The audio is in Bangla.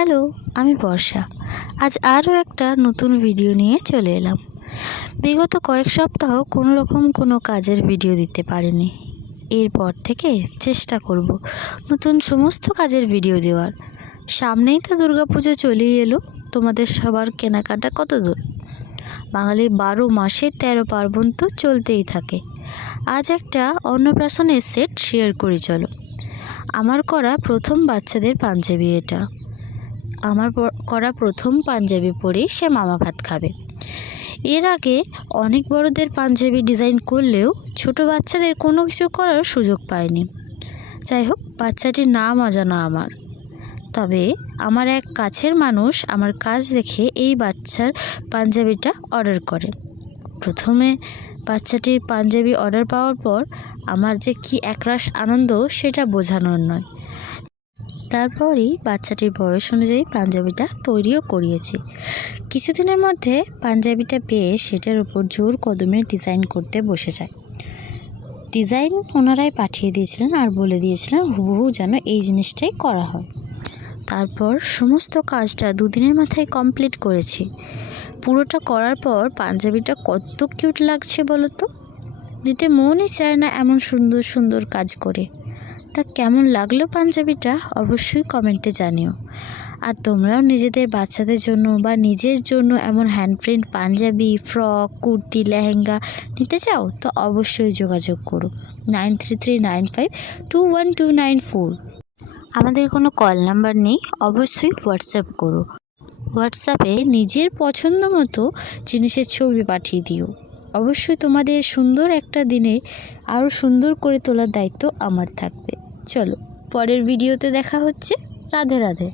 হ্যালো, আমি বর্ষা। আজ আরও একটা নতুন ভিডিও নিয়ে চলে এলাম। বিগত কয়েক সপ্তাহ কোনো রকম কোনো কাজের ভিডিও দিতে পারিনি। এরপর থেকে চেষ্টা করব নতুন সমস্ত কাজের ভিডিও দেওয়ার। সামনেই তো দুর্গাপুজো চলেই এলো, তোমাদের সবার কেনাকাটা কত দূর? বাঙালির বারো মাসে তেরো পার্বণ তো চলতেই থাকে। আজ একটা অন্নপ্রাশনের সেট শেয়ার করি, চলো। আমার করা প্রথম বাচ্চাদের পাঞ্জাবি এটা। আমার করা প্রথম পাঞ্জাবি পরেই সে মামা ভাত খাবে। এর আগে অনেক বড়দের পাঞ্জাবি ডিজাইন করলেও ছোট বাচ্চাদের কোনো কিছু করার সুযোগ পায়নি। যাই হোক, বাচ্চাটির নাম অজানা আমার। তবে আমার এক কাছের মানুষ আমার কাজ দেখে এই বাচ্চার পাঞ্জাবিটা অর্ডার করে। প্রথমে বাচ্চাটির পাঞ্জাবি অর্ডার পাওয়ার পর আমার যে কি একরাশ আনন্দ সেটা বোঝানোর নয়। তারপরই বাচ্চাটির বয়স অনুযায়ী পাঞ্জাবিটা তৈরিও করিয়েছি। কিছুদিনের মধ্যে পাঞ্জাবিটা পেয়ে সেটার উপর জোর কদমে ডিজাইন করতে বসে যায়। ডিজাইন ওনারাই পাঠিয়ে দিয়েছিলেন আর বলে দিয়েছিলেন হুবহু যেন এই জিনিসটাই করা হয়। তারপর সমস্ত কাজটা দুদিনের মাথায় কমপ্লিট করেছি। পুরোটা করার পর পাঞ্জাবিটা কত কিউট লাগছে বলো তো? দিতে মনই চায় না এমন সুন্দর সুন্দর কাজ করে। তা কেমন লাগল পাঞ্জাবিটা অবশ্যই কমেন্টে জানিও। আর তোমরাও নিজেদের বাচ্চাদের জন্য বা নিজের জন্য এমন হ্যান্ডপ্রিন্ট পাঞ্জাবি ফ্রক কুর্তি, লেহেঙ্গা নিতে চাও তো অবশ্যই যোগাযোগ করো। Nine three three nine five two one two nine four আমাদের কোনো কল নাম্বার নেই, অবশ্যই হোয়াটসঅ্যাপ করো। হোয়াটসঅ্যাপে নিজের পছন্দ মতো জিনিসের ছবি পাঠিয়ে দিও। অবশ্যই তোমাদের সুন্দর একটা দিনে আরও সুন্দর করে তোলার দায়িত্ব আমার থাকবে। চলো পরের ভিডিওতে দেখা হচ্ছে। রাধে রাধে।